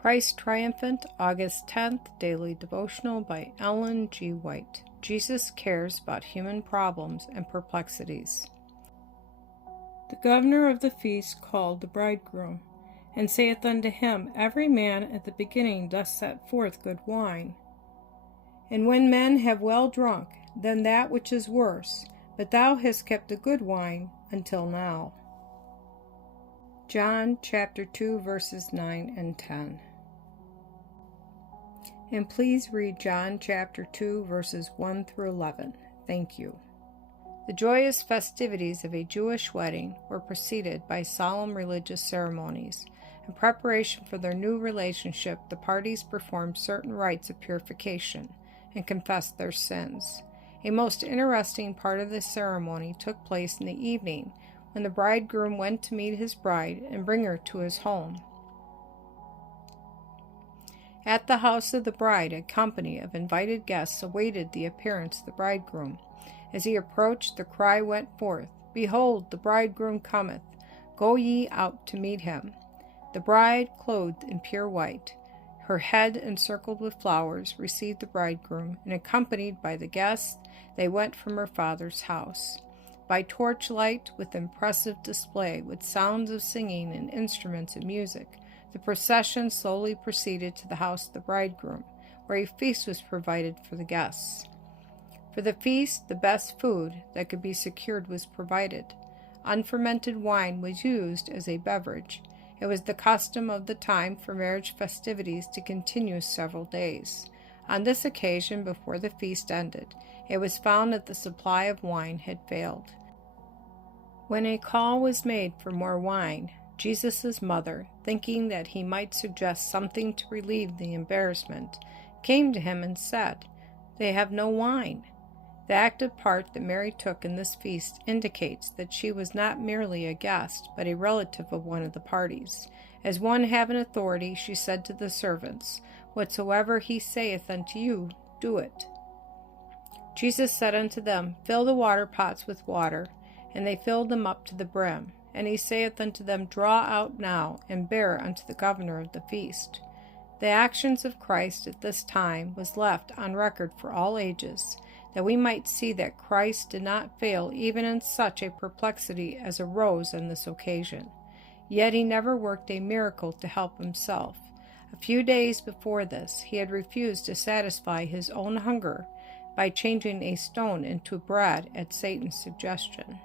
Christ Triumphant, August 10th, Daily Devotional by Ellen G. White. Jesus cares about human problems and perplexities. The governor of the feast called the bridegroom, and saith unto him, Every man at the beginning doth set forth good wine. And when men have well drunk, then that which is worse, but thou hast kept the good wine until now. John chapter 2, verses 9 and 10. And please read John chapter 2, verses 1 through 11. Thank you. The joyous festivities of a Jewish wedding were preceded by solemn religious ceremonies. In preparation for their new relationship, the parties performed certain rites of purification and confessed their sins. A most interesting part of this ceremony took place in the evening, when the bridegroom went to meet his bride and bring her to his home. At the house of the bride, a company of invited guests awaited the appearance of the bridegroom. As he approached, the cry went forth, Behold, the bridegroom cometh, go ye out to meet him. The bride, clothed in pure white, her head encircled with flowers, received the bridegroom, and accompanied by the guests, they went from her father's house. By torchlight, with impressive display, with sounds of singing and instruments of music, the procession slowly proceeded to the house of the bridegroom, where a feast was provided for the guests. For the feast, the best food that could be secured was provided. Unfermented wine was used as a beverage. It was the custom of the time for marriage festivities to continue several days. On this occasion, before the feast ended, it was found that the supply of wine had failed. When a call was made for more wine, Jesus' mother, thinking that he might suggest something to relieve the embarrassment, came to him and said, They have no wine. The active part that Mary took in this feast indicates that she was not merely a guest, but a relative of one of the parties. As one having authority, she said to the servants, Whatsoever he saith unto you, do it. Jesus said unto them, Fill the water pots with water. And they filled them up to the brim. And he saith unto them, Draw out now, and bear unto the governor of the feast. The actions of Christ at this time was left on record for all ages, that we might see that Christ did not fail even in such a perplexity as arose on this occasion. Yet he never worked a miracle to help himself. A few days before this, he had refused to satisfy his own hunger by changing a stone into bread at Satan's suggestion.